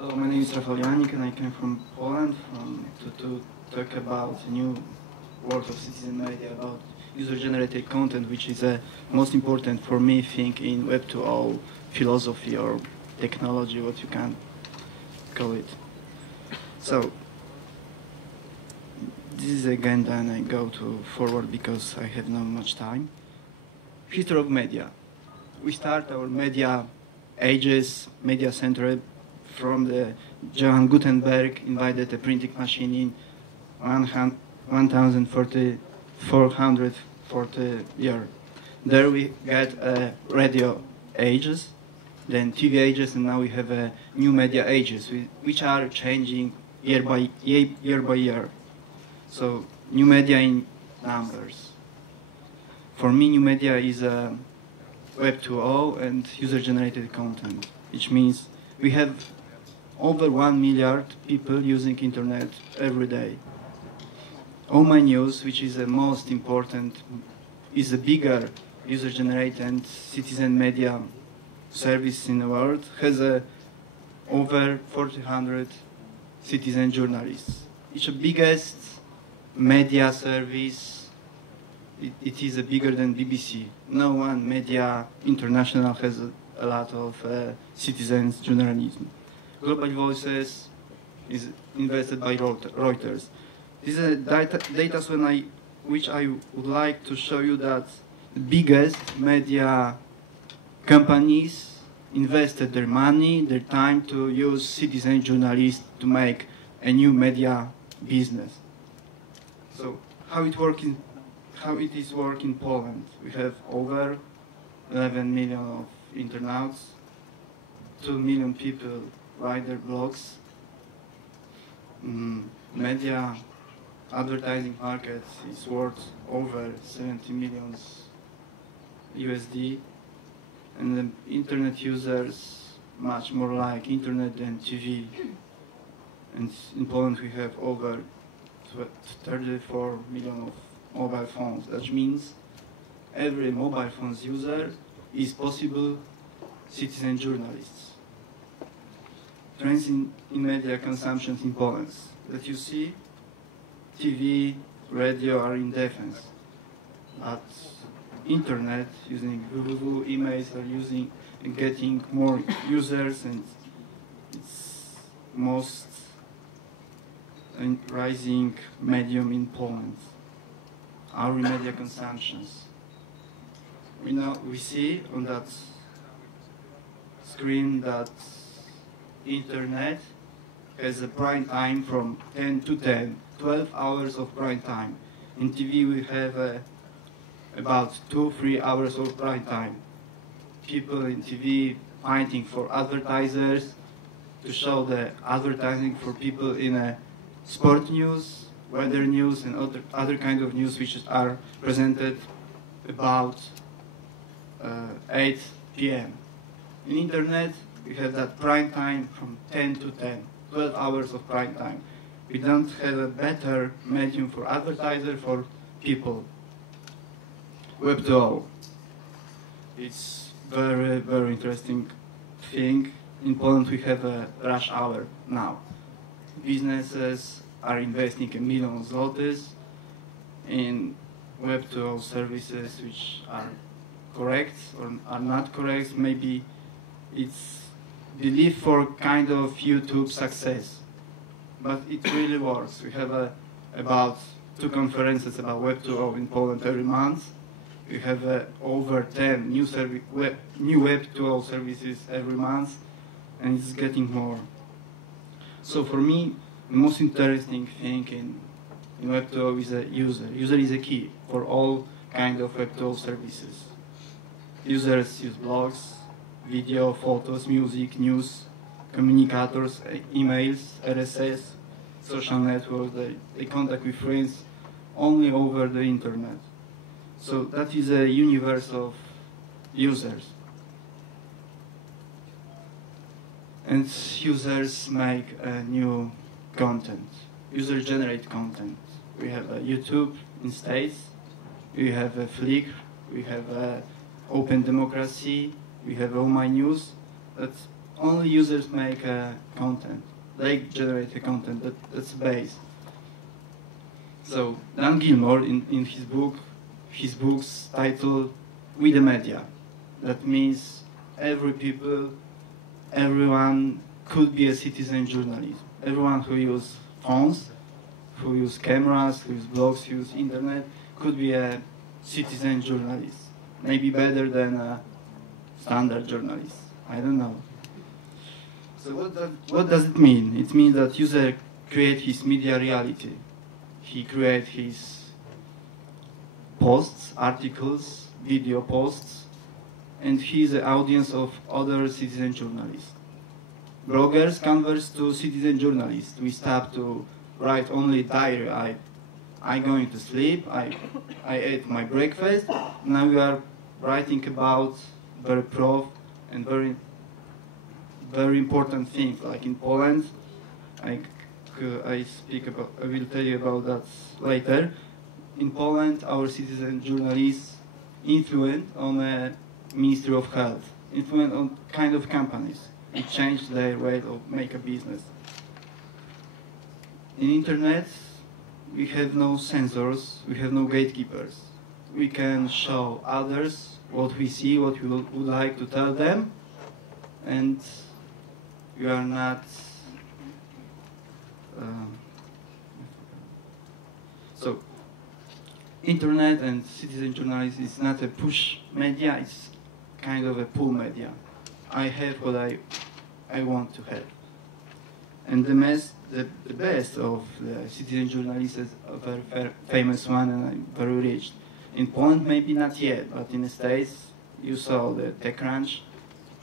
Hello, my name is Rafal Janik and I came from Poland to talk about a new world of citizen media, about user-generated content, which is most important for me thing in Web 2.0 philosophy or technology, what you can call it. So, this is again then I go to forward because I have not much time. History of media. We start our media ages, media center from the Johann Gutenberg invented a printing machine in 1440 year. There we get radio ages, then TV ages, and now we have new media ages, which are changing year by year. So new media in numbers. For me, new media is Web 2.0 and user-generated content, which means we have over 1 milliard people using internet every day. All my news, which is the most important, is a bigger user-generated citizen media service in the world, has over 400 citizen journalists. It's the biggest media service. It is bigger than BBC. No one media international has a lot of citizens journalism. Global Voices is invested by Reuters. This is data which I would like to show you that the biggest media companies invested their money, their time to use citizen journalists to make a new media business. So how it is working in Poland? We have over 11 million of internauts, 2 million people write their blogs. Media advertising market is worth over 70 million USD, and the internet users much more like internet than TV. And in Poland we have over 34 million of mobile phones. That means every mobile phone's user is possible citizen journalists. Trends in media consumption in Poland that you see, TV, radio are in defense, but internet using www, emails are using and getting more users, and it's most rising medium in Poland. Our media consumptions. We see on that screen that internet has a prime time from 10 to 10, 12 hours of prime time. In TV we have about 2-3 hours of prime time. People in TV fighting for advertisers to show the advertising for people in sport news, weather news, and other kind of news which are presented about 8 p.m. In internet, we have that prime time from 10 to 10, 12 hours of prime time. We don't have a better medium for advertiser, for people. Web 2.0. It's very, very interesting thing. In Poland, we have a rush hour now. Businesses are investing $1 million in Web 2.0 services which are correct or are not correct. Maybe it's believed for kind of YouTube success, but it really works. We have about 2 conferences about Web 2.0 in Poland every month. We have over 10 new Web 2.0 services every month, and it's getting more. So for me, the most interesting thing in Web 2.0 is a user. User is a key for all kind of Web 2.0 services. Users use blogs, video, photos, music, news, communicators, emails, RSS, social networks. They contact with friends only over the internet. So that is a universe of users. And users make new content. Users generate content. We have YouTube in States, we have Flickr, we have Open Democracy, we have All My News. That only users make content. They generate the content, that's the base. So Dan Gilmore, in his book's titled "We the Media," that means everyone could be a citizen journalist. Everyone who uses phones, who use cameras, who use blogs, who use internet, could be a citizen journalist. Maybe better than a standard journalist. I don't know. So what does it mean? It means that user create his media reality. He create his posts, articles, video posts, and he is the audience of other citizen journalists. Bloggers converse to citizen journalists. We stop to write only diary. I going to sleep. I ate my breakfast. Now we are writing about very and very important things. Like in Poland, I will tell you about that later. In Poland, our citizen journalists influence on the Ministry of Health, influence on kind of companies. It changed their way of make a business. In internet, we have no censors, we have no gatekeepers. We can show others what we see, what we would like to tell them, and we are not so internet and citizen journalism is not a push media, it's kind of a pull media. I have what I want to have. And the best of the citizen journalists is a very famous one and very rich. In Poland, maybe not yet, but in the States, you saw the TechCrunch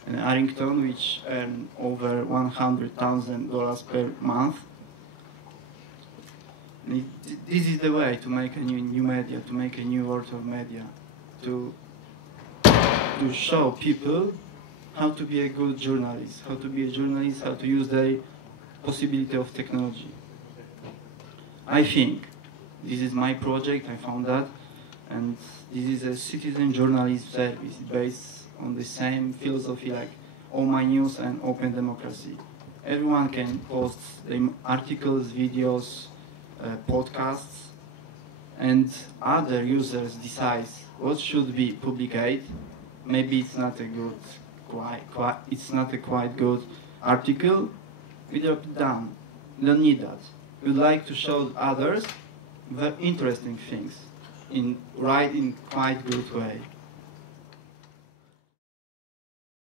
and Arrington, which earn over $100,000 per month. This is the way to make a new media, to make a new world of media, to show people how to be a good journalist, how to use the possibility of technology. I think this is my project, I found that, and this is a citizen journalist service based on the same philosophy like All My News and Open Democracy. Everyone can post articles, videos, podcasts, and other users decide what should be published. Maybe it's not a quite good article. We drop it down. We don't need that. We would like to show others very interesting things in quite good way.